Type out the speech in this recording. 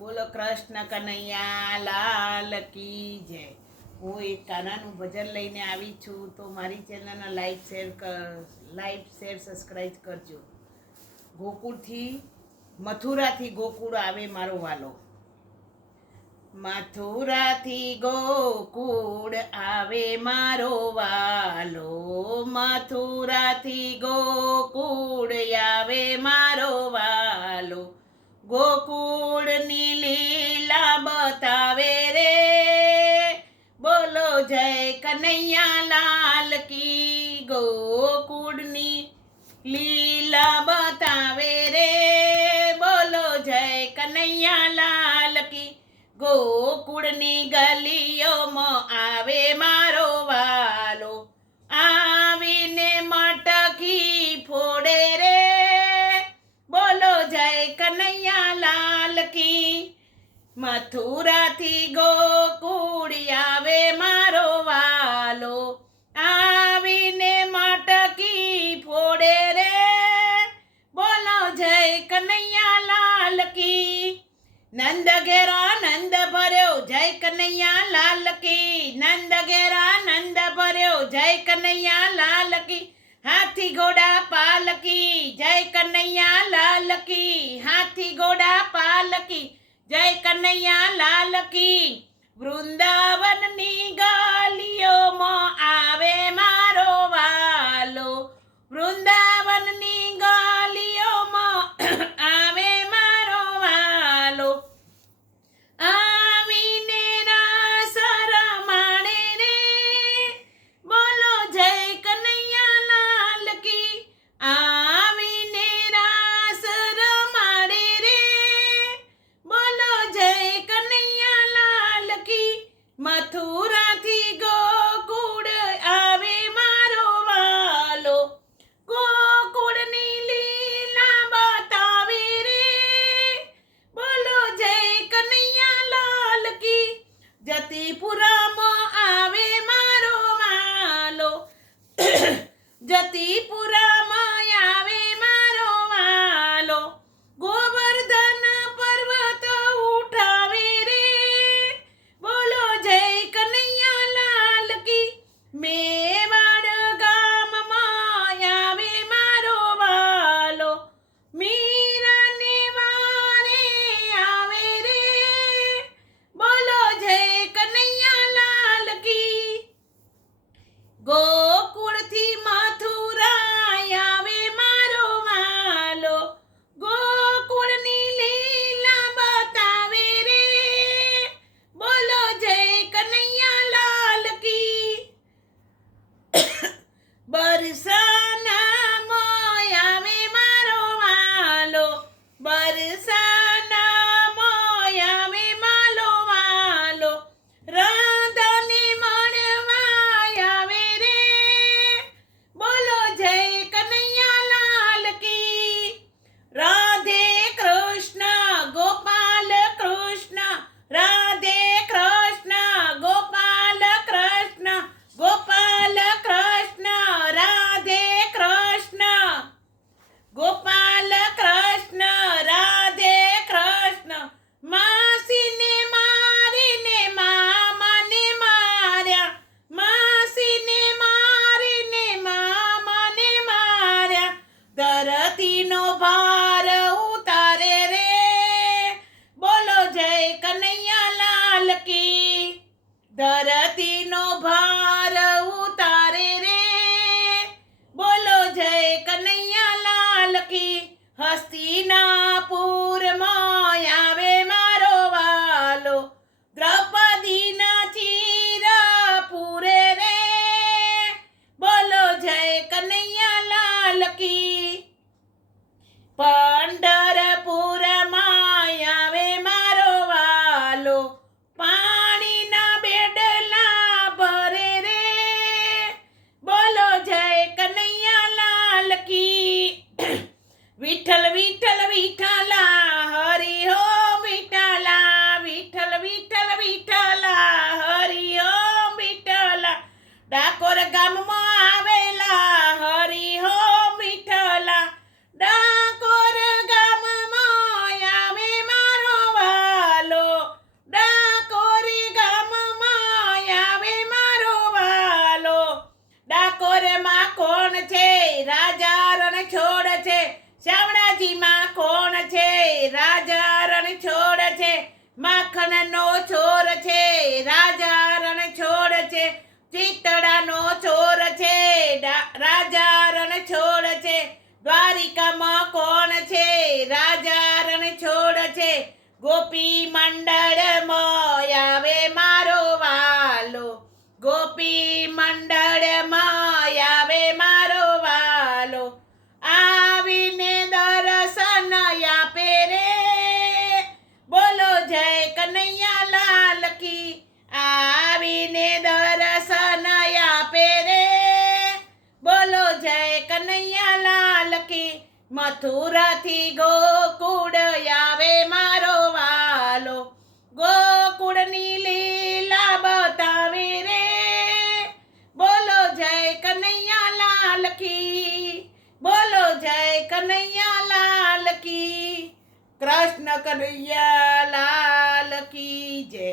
બોલો કૃષ્ણ કનૈયા લાલ કી જય. હું એક કાનાનું ભજન લઈને આવી છું, તો મારી ચેનલને લાઈક શેર સબસ્ક્રાઈબ કરજો. મથુરાથી ગોકુળ આવે મારો વાલો. મથુરાથી ગોકુળ આવે મારો વાલો, મથુરાથી ગોકુળ આવે મારો વાલો. ગોકુળની લીલા બતાવે રે, બોલો જય કનૈયા લાલ કી. ગોકુળની લીલા બતાવે રે, બોલો જય કનૈયા લાલ કી. ગોકુળની ગલીઓમાં આવે મારો વાલો, આવીને મટકી ફોડે રે, બોલો જય કનૈયા લાલ કી. મથુરાથી ગોકુળ આવે મારો વાલો, આવીને મટકી ફોડે રે, બોલો જય કનૈયા લાલ કી. નંદ ઘેરા નંદ ભર્યો જય કનૈયા લાલ કી, નંદ ઘેરા નંદ ભર્યો જય કનૈયા લાલ કી. હાથી ઘોડા પાલકી જય કનૈયા લાલ કી, હાથી ઘોડા પાલકી જય કનૈયા લાલ કી. વૃંદાવનની ગલીઓમાં આવે મારો વાલો, વૃંદાવનની ગલીઓમાં આવે મારો વાલો, આવીને રાસ રમાડે રે, બોલો જય કનૈયા લાલ કી. આવીને રાસ રમાડે રે, બોલો જય કનૈયા લાલ કી. મથુરાથી ગોકુળ આવે મારો વાલો, ગોકુળની લીલા બતાવે રે, બોલો જય કનૈયા લાલ કી. જતીપુરામાં આવે મારો વાલો, જતીપુરામાં આવે મારો વાલો, ગોવર્ધન પર્વત ઉઠાવે રે, બોલો જય કનૈયા લાલ કી. મેવાડ ગામમાં આવે મારો વાલો, મીરાને વારે આવે રે, બોલો જય કનૈયા લાલ કી. ગોકુળથી મથુરા આવે મારો વાલો, ગોકુળની લીલા બતાવે રે, બોલો જય કનૈયા લાલ કી. બરસાનામાં આવે મારો વાલો, બરસાનામાં આવે મારો વાલો, રાધાને મળવા આવે રે, બોલો જય કનૈયા લાલ કી. રાધે કૃષ્ણ ગોપાલ કૃષ્ણ, રાધે કૃષ્ણ ગોપાલ કૃષ્ણ, ગોપાલ કૃષ્ણ રાધે કૃષ્ણ, ગોપાલ કૃષ્ણ રાધે કૃષ્ણ. માસીને મારીને મામાને માર્યા, માસીને મારીને મામાને માર્યા, ધરતીનો ભાર ઉતારે રે, બોલો જય કનૈયા લાલ કી. ધરતીનો ભાર ઉતારે રે, બોલો જય કનૈયા લાલ કી. હસ્તિનાપુરમાં આવે મારો વાલો, દ્રૌપદીના ચીરા પૂરે રે, બોલો જય કનૈયા લાલ કી. પંઢરપુરમાં આવે મારો વાલો, પાણીના બેડલા ભરે રે, રાજા રણ છોડ છે ગોપી મંડળમાં આવે મારો વાલો ગોપી મંડળમાં આવે મારો વાલો આવીને દર્શન આપે રે બોલો જય કનૈયા લાલ કી આવીને દર્શન આપે રે બોલો જય કનૈયા લાલ કી મથુરાથી ગોકુળ આવે મારો વાલો ગોકુળની લીલા બતાવે રે બોલો જય કનૈયા લાલ કી બોલો જય કનૈયા લાલ કી કૃષ્ણ કનૈયા લાલ કી જય